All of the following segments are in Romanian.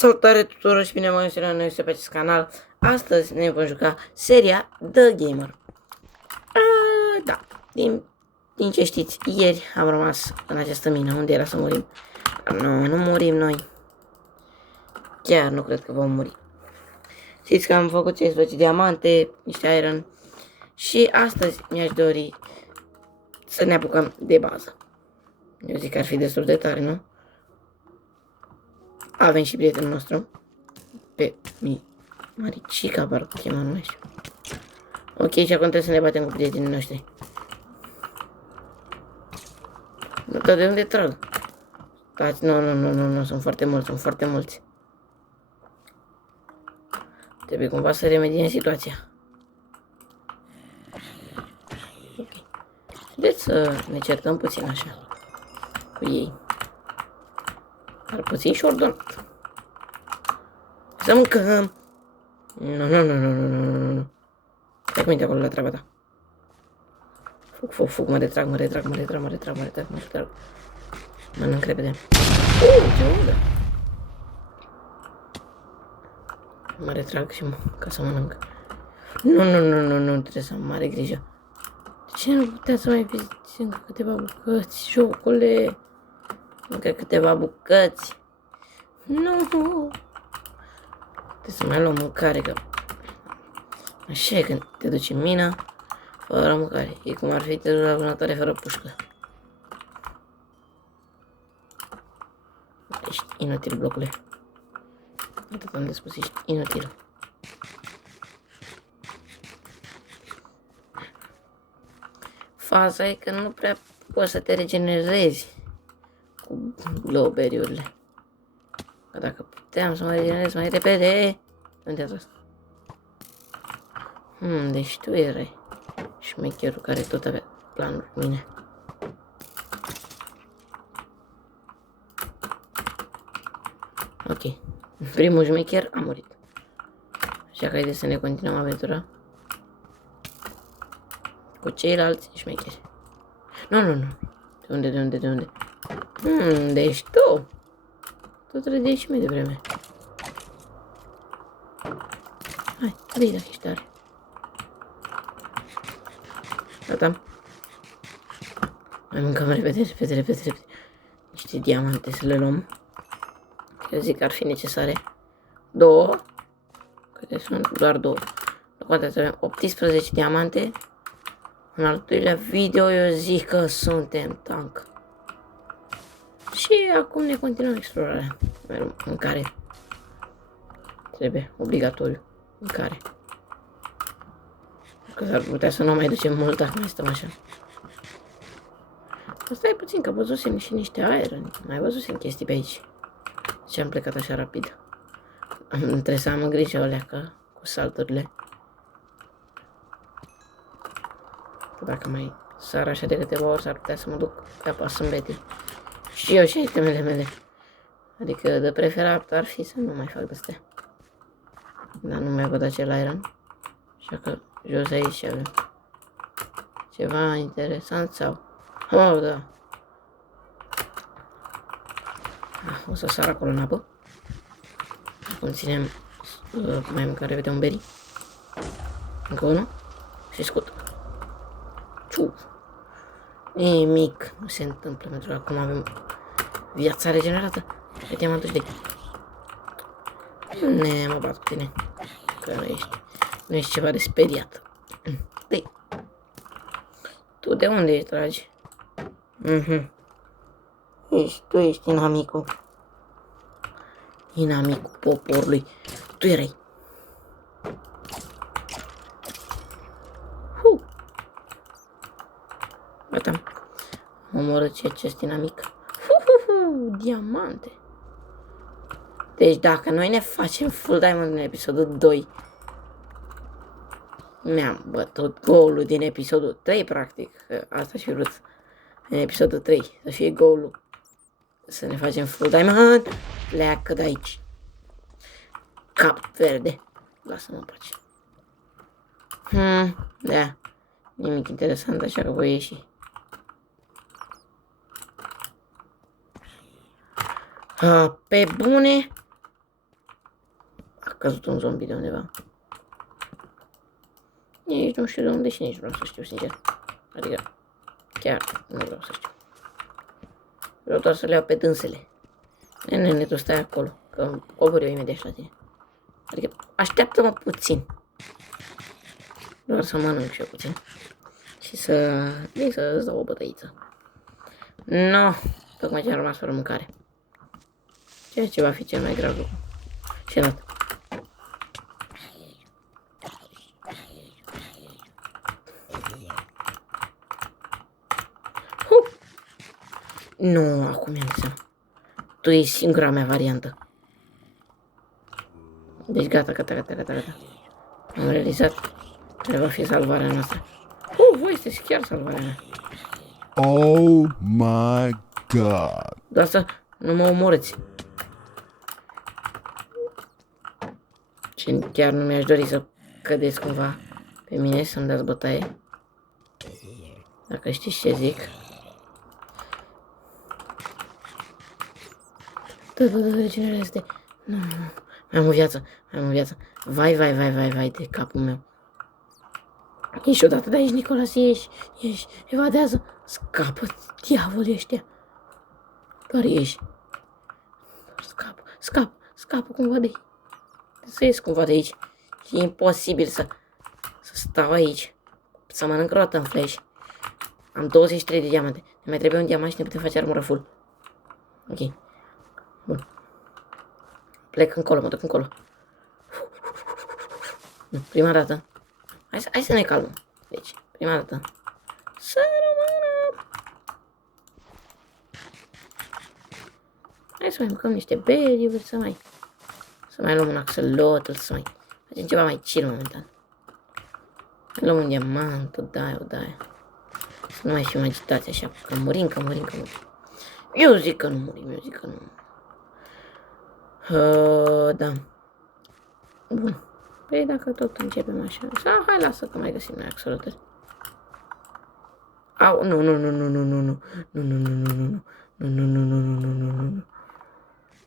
Salutare tuturor și bine v-am găsit la noi pe acest canal. Astăzi ne vom juca seria The Gamer. Da, din ce știți, ieri am rămas în această mină unde era să murim. Nu murim noi. Chiar nu cred că vom muri. Știți că am făcut 15 diamante, niște iron. Și astăzi mi-aș dori să ne apucăm de bază. Eu zic că ar fi destul de tare, nu? Avem și prietenul nostru. Pe Maricica, parcă chema numește. Ok, și acum trebuie să ne batem cu prietenii noștri. Dar de unde trag? Stați, nu, sunt foarte mulți. Trebuie cumva să remediem situația. Ok. Haideți să ne certăm puțin așa cu ei. Dar puțin și ordonat. Să mâncăm. Nu. Stai cu minte acolo la treaba ta. Fug, mă retrag. Mănânc repede. Ce udă. Mă retrag și ca să mănânc. Nu, trebuie să am mare grijă. De ce nu putea să mai fiți încă câteva bucăți, jocule? Încă câteva bucăți. Nu. Trebuie să mai luăm mâncare, că așa e când te duci în mină fără mâncare. E cum ar fi te duci la vânătoare fără pușcă. Ești inutil, blocule. Atât am de spus, ești inutil. Faza e că nu prea poți să te regenerezi cu glowberry-urile. Că dacă puteam să mă regenerez mai repede. Unde a fost? Deci tu erai șmecherul care tot avea planuri cu mine. Ok. Primul șmecher a murit. Așa că haideți să ne continuăm aventura cu ceilalți șmecheri. Nu. De unde? Deci tu. Tot râdeai și mai devreme. Hai, vei dacă ești tare. Gata. Mai mâncăm repede. Niște diamante să le luăm. Eu zic că ar fi necesare. 2. Câte sunt? Doar 2. Acum avem 18 diamante. În al doilea video eu zic că suntem tank. Și acum ne continuăm explorarea. Mâncare. Trebuie, obligatoriu. Mâncare. Că s-ar putea să nu mai ducem mult dacă mai stăm așa. Stai puțin, că văzusem și niște iron. Mai văzusem chestii pe aici. Și am plecat așa rapid. Trebuie să am grijă o leacă cu salturile. Că dacă mai sar așa de câteva ori, s-ar putea să mă duc pe apa sâmbetii. Și eu și itemele mele. Adică de preferat ar fi să nu mai fac de-astea. Dar nu mai văd acel iron. Așa că jos aici și avem ceva interesant sau... Oh, da. O să sar acolo în apă. Acum ținem mai mâncăm repede un berry. Încă unul. Și scut. Ciuf. Nimic nu se întâmplă pentru că acum avem viața regenerată. Pe diamantul de... Mă bat cu tine. Că nu ești ceva de speriat. Dei. Tu de unde ești, dragi? Tu ești inamicul. Inamicul poporului. Tu erai. Gata. Am omorât și acest inamic. Diamante. Deci dacă noi ne facem full diamond în episodul 2, mi-am bătut golul din episodul 3, practic. Asta și vrut. În episodul 3 să fie golul. Să ne facem full diamond. Pleacă de aici. Cap verde. Lasă-mă în pace. Da. Nimic interesant, așa că voi ieși. Pe bune. căzut un zombie de undeva. Nici nu știu de unde și nici vreau să știu, sincer. Adică, chiar nu vreau să știu. Vreau doar să le iau pe dânsele. Nene, tu stai acolo, că cobor eu imediat și la tine. Adică, așteaptă-mă puțin. Doar să mănânc și eu puțin. Și să-ți dau o bătăiță. No, tocmai ce am rămas fără mâncare. Ceea ce va fi cel mai grav lucru. Și dat. Nu, acum mi-am seama. Tu ești singura mea variantă. Deci gata. Am realizat că va fi salvarea noastră. Voi sunteți chiar salvarea mea. Oh my god. Doar să nu mă omorâți. Și chiar nu mi-aș dori să cădeți cumva pe mine, să-mi dați bătaie. Dacă știți ce zic. Regenerează-te. Nu. Mai am o viață. Vai de capul meu. Ieși odată de aici, Nicolas, ieși, evadează. Scapă, diavolii ăștia. Doar ieși. Scapă cumva de aici. Să ies cumva de aici. E imposibil să stau aici. Să mănânc rotă în flash. Am 23 de diamante. Ne mai trebuie un diamant și ne putem face armură full. Ok. Bun. Plec încolo, mă duc încolo. Prima dată. Hai să ne calmăm. Deci, prima dată. Să rămână. Hai să mai mâncăm niște beri, să mai luăm un axolotl, să mai facem ceva mai chill momentan. Mai luăm un diamant, o daie. Să nu mai fim agitați așa, că murim. Eu zic că nu murim, Da. Bun. Păi dacă tot începem așa. Hai, lasă că mai găsim noi axolotl. Au, nu.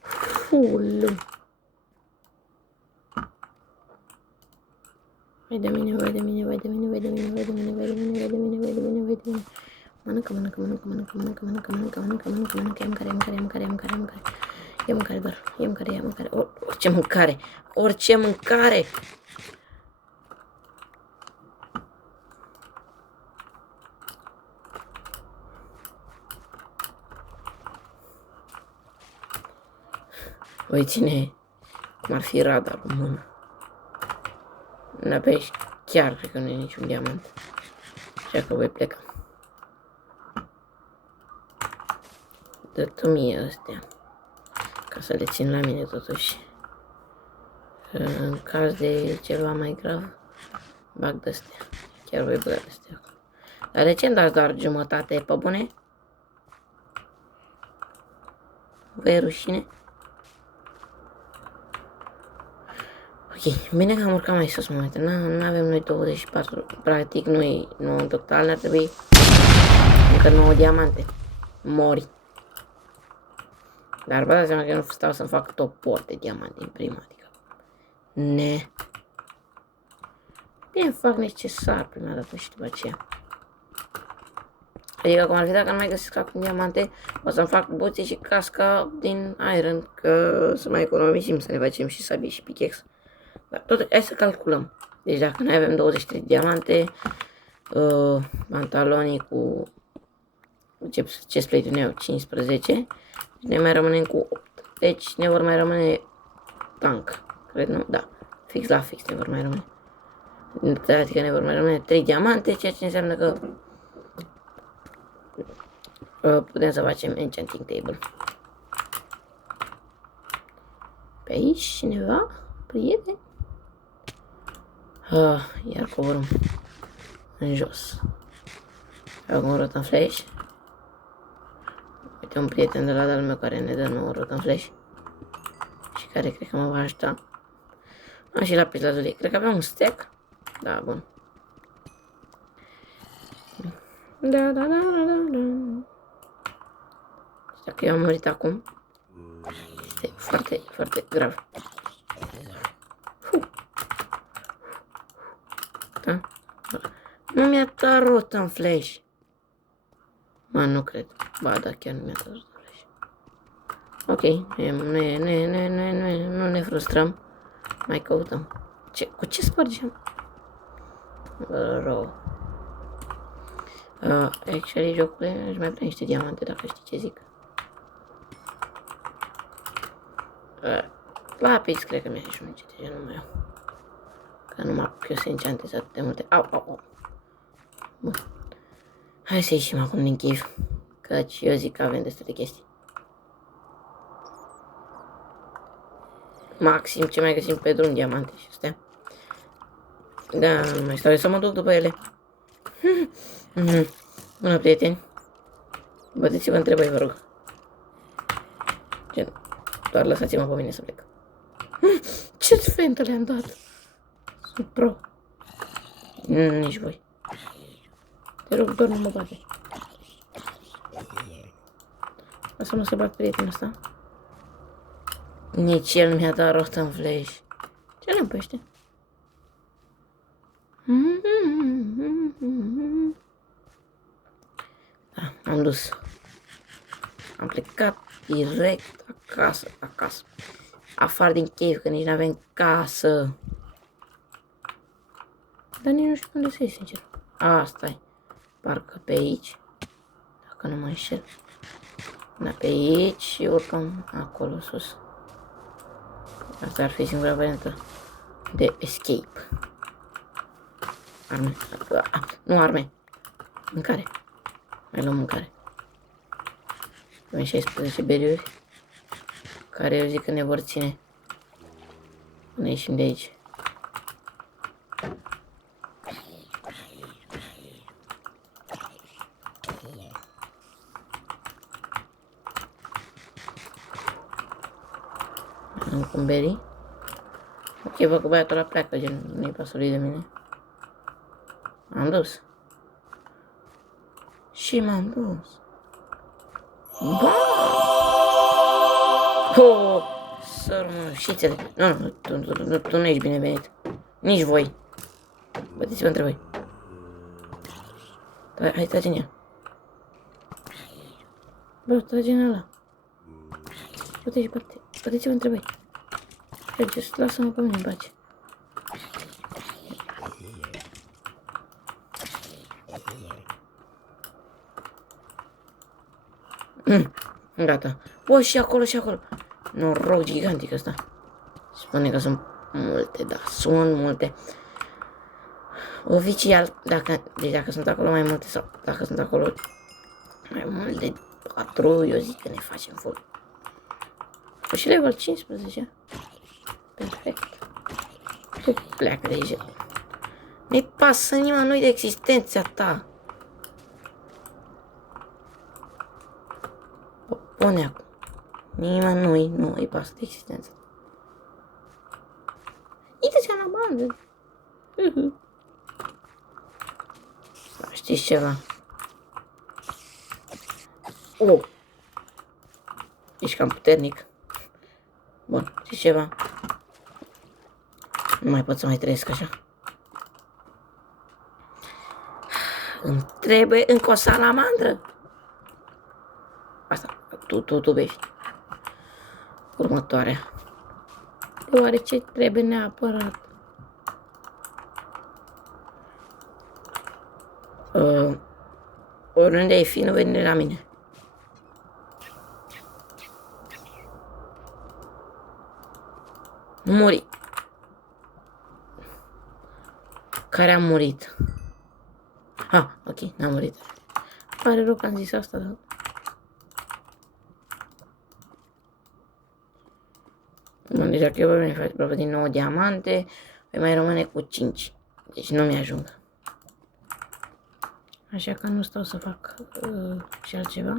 Ful. Vai de mine. Mănâncă. Ia mâncare doar. Orice mâncare. Voi ține cum ar fi radarul în mână. Înapoi chiar cred că nu e niciun diamant. Așa că voi pleca. Dă-tu mie astea. Ca să le țin la mine totuși. În caz de ceva mai grav, bag de-astea. Chiar voi băga de-astea. Dar de ce îmi dați doar jumătate, pe bune? Vă e rușine? Ok, bine că am urcat mai sus momentan. Nu avem noi 24, practic noi 9 în total, ne-ar trebui încă 9 diamante. Mori. Dar vă dați seama că eu nu stau să-mi fac topor de diamante în prima, adică. Bine, fac necesar prima dată și după aceea. Adică cum ar fi dacă nu mai găsesc acum diamante, o să-mi fac boții și casca din iron, că să mai economisim, să ne facem și sabii și pickaxe. Dar tot, hai să calculăm. Deci dacă noi avem 23 de diamante, pantalonii cu chestplate-ul meu 15, ne mai rămânem cu 8. Deci ne vor mai rămâne tank, cred, nu? Da, fix la fix ne vor mai rămâne. Adică ne vor mai rămâne 3 diamante, ceea ce înseamnă că putem să facem enchanting table. Pe aici cineva? Prieteni? Iar coborâm în jos. Acum un rot în flash. Uite un prieten de la de-al meu care ne dă nouă rot în flash. Și care cred că mă va ajuta. Am și lapis lazuli. Cred că aveam un stack. Da, bun. Da. Și dacă eu am murit acum, este foarte, foarte grav. Gata. Nu mi-a dat rot în flash. Mă, nu cred. Ba, da, chiar nu mi-a dat rot în flash. Ok, nu ne frustrăm. Mai căutăm. Cu ce spargem? Rău. Actually, jocul aș mai vrea niște diamante, dacă știi ce zic. Lapis, cred că mi-aș merge, deja nu mai au. Că nu m-a apuc eu să enchantez atât de multe. Au. Bun. Hai să ieșim acum din cave. Căci eu zic că avem destul de chestii. Maxim ce mai găsim pe drum, diamante și astea. Da, nu mai stau să mă duc după ele. Bună, prieteni. Băteți-vă între voi, vă rog. Gen, doar lăsați-mă pe mine să plec. Ce sfentă le-am dat? Sunt pro. Nici voi. Te rog, doar nu mă bate. Lasă-mă să bat prietenul ăsta. Nici el mi-a dat rost în flash. Ce le-am pe ăștia? Da, am dus. Am plecat direct acasă. Afară din cave, că nici n-avem casă. Dar nici nu știu unde să ies, sincer. Asta-i. Parcă pe aici. Dacă nu mă înșel. Da, pe aici și urcăm acolo sus. Asta ar fi singura variantă de escape. Arme. Nu arme. Mâncare. Mai luăm mâncare. Avem 16 beriuri. Care eu zic că ne vor ține. Până ieșim de aici. Am cu berry. Ok, văd că băiatul ăla pleacă, gen, nu-i pasă lui de mine. M-am dus. Și m-am dus. Ba! Oh! Sărmășițele. Nu, tu nu ești binevenit. Nici voi. Băteți-vă între voi. Hai, trage în el. Bă, trage în ăla. Băteți-vă între voi. Mergeți, lasă-mă pe mine în pace. Gata. O, și acolo. Noroc gigantic ăsta. Spune că sunt multe, da, sunt multe. Oficial, dacă sunt acolo mai multe sau dacă sunt acolo mai mult de 4, eu zic că ne facem full. Și level 15. Perfect. Tu pleacă de aici. Nu-i pasă nimănui de existența ta. Pune acum. Nimănui nu îi pasă de existența. Uite-ți la bandă. Știți ceva? Oh! Ești cam puternic. Bun, știți ceva? Nu mai pot să mai trăiesc așa. Îmi trebuie încă o salamandră. Asta, tu bevi. Următoarea. Deoarece trebuie neapărat. Oriunde ai fi, nu veni la mine. Nu muri. Care a murit? Ok, n-a murit. Pare rău că am zis asta, dar... Bun, deja că eu voi face prăvă din 9 diamante, voi mai rămâne cu 5. Deci nu mi-ajung. Așa că nu stau să fac și altceva.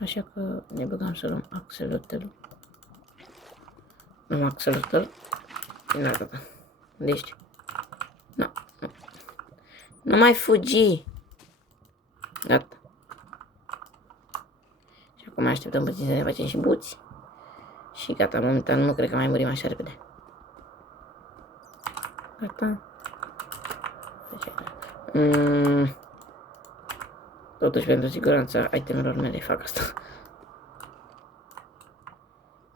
Așa că ne băgăm să luăm axolotlul. Luăm axolotlul. Gata. Unde ești? Nu. Nu mai fugi. Gata. Și acum așteptăm puțin să ne facem și buți. Și gata, momentan nu cred că mai murim așa repede. Gata. Totuși, pentru siguranța itemelor mele fac asta.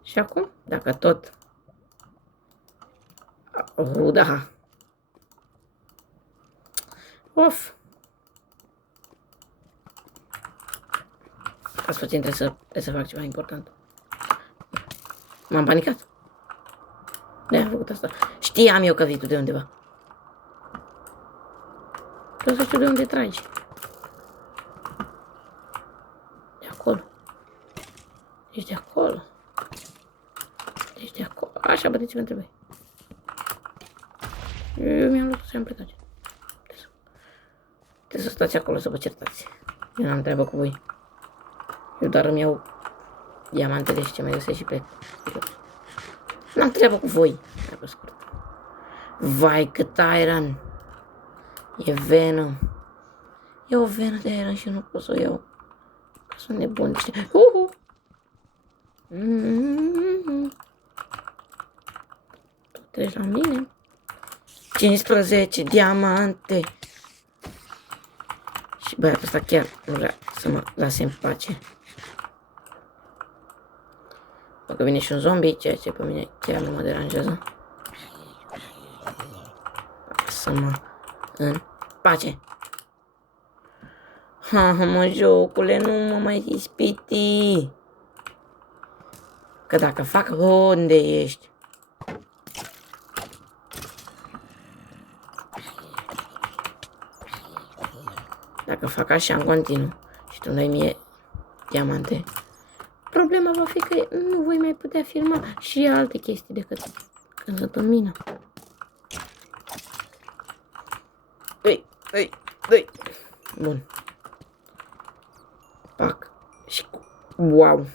Și acum, dacă tot... da. Of. Azi puțin trebuie să fac ceva important. M-am panicat. De-aia am făcut asta. Știam eu că vii tu de undeva. Vreau să știu de unde tragi. De acolo. Ești de acolo. Ești de acolo. Așa, băteți-mă trebuie. Eu mi-am luat să am plecat. Trebuie să stați acolo să vă certați. Eu n-am treabă cu voi. Eu doar îmi iau diamantele și ce mai găsesc și plec. N-am treabă cu voi. Treabă scurt. Vai, cât iron. E venă. E o venă de iron și nu pot să o iau. Că sunt nebun. Tu treci la mine. 15 diamante. Și băiatul ăsta chiar nu vrea să mă lase în pace. Dacă vine și un zombie, ceea ce pe mine chiar nu mă deranjează. Lasă-mă în pace. Ha, mă, jocule, nu mă mai ispiti. Că dacă fac, unde ești? Dacă fac așa în continuu și tu dai mie diamante, problema va fi că nu voi mai putea filma și alte chestii decât când sunt în mină. Dă-i. Bun. Pac. Și wow.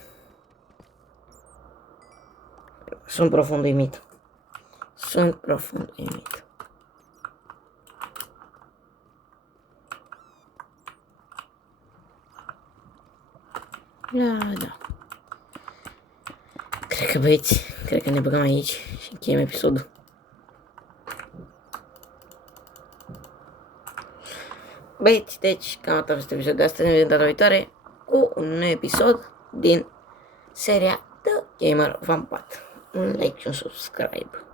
Sunt profund uimit. Da. Cred că ne băgăm aici și încheiem episodul. Băieți, deci cam atât a fost episodul de astăzi. Ne vedem data viitoare cu un nou episod din seria The Gamer V-am 4. Un like și un subscribe.